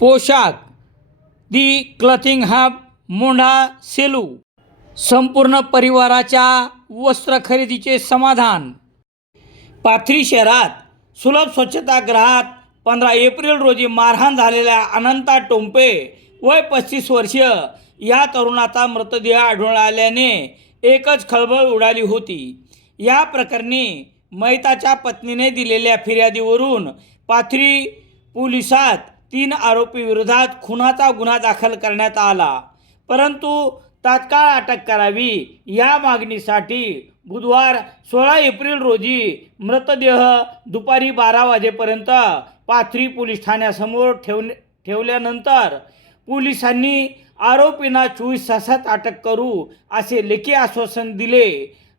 पोशाख. The clothing hub Mondha Selu. संपूर्ण परिवाराच्या वस्त्र खरेदीचे समाधान. पाथरी शहरात सुलभ स्वच्छतागृहात पंधरा एप्रिल रोजी मारहाण झालेल्या अनंता टोंपे वय पस्तीस वर्षीय या तरुणाचा मृतदेह आढळून आल्याने एकच खळबळ उडाली होती. या प्रकरणी मैताच्या पत्नीने दिलेल्या फिर्यादीवरून पाथरी पोलिसात तीन आरोपी विरोधात खुनाचा गुन्हा दाखल करण्यात आला. परंतु तात्काळ अटक करावी या मागणीसाठी बुधवार सोळा एप्रिल रोजी मृतदेह दुपारी बारा वाजेपर्यंत पाथरी पोलीस ठाण्यासमोर ठेव ठेवल्यानंतर पोलिसांनी आरोपींना चोवीस तासात अटक करू असे लेखी आश्वासन दिले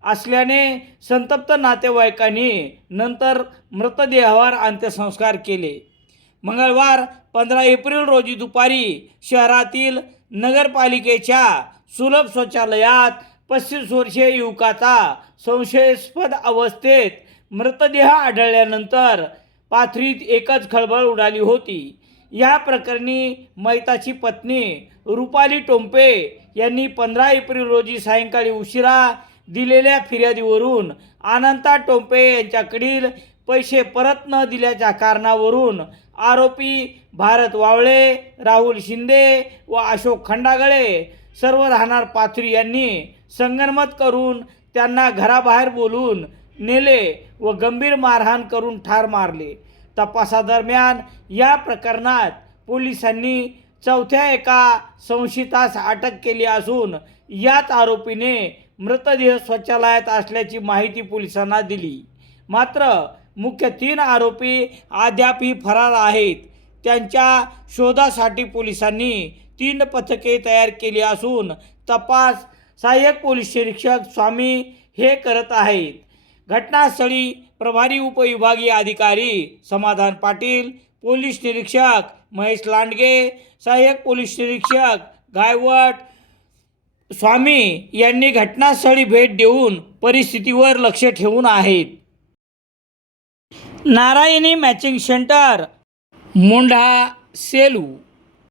असल्याने संतप्त नातेवाईकांनी नंतर मृतदेहावर अंत्यसंस्कार केले. मंगळवार पंधरा एप्रिल रोजी दुपारी शहरातील नगरपालिकेच्या सुलभ शौचालयात पस्तीस वर्षीय युवकाचा संशयास्पद अवस्थेत मृतदेह आढळल्यानंतर पाथरीत एकच खळबळ उडाली होती. या प्रकरणी मैताची पत्नी रुपाली टोंपे यांनी पंधरा एप्रिल रोजी सायंकाळी उशिरा दिलेल्या फिर्यादीवरून अनंता टोंपे यांच्याकडील पैसे परत न दिल्याच्या कारणावरून आरोपी भारत वावळे राहुल शिंदे व अशोक खंडागळे सर्व राहणार पाथरी यांनी संगनमत करून त्यांना घराबाहेर बोलून नेले व गंभीर मारहाण करून ठार मारले. तपासादरम्यान या प्रकरणात पोलिसांनी चौथ्या एका संशयितास अटक केली असून याच आरोपीने मृतदेह स्वच्छालयात असल्याची माहिती पोलिसांना दिली. मात्र मुख्य तीन आरोपी अद्यापही फरार आहेत. त्यांच्या शोधासाठी पोलिसांनी तीन पथके तयार केली असून तपास सहाय्यक पोलीस निरीक्षक स्वामी हे करत आहेत. घटनास्थळी प्रभारी उपविभागीय अधिकारी समाधान पाटील पोलीस निरीक्षक महेश लांडगे सहाय्यक पोलीस निरीक्षक गायवट स्वामी यांनी घटनास्थळी भेट देऊन परिस्थितीवर लक्ष ठेवून आहेत. Narayani matching centre Mondha Selu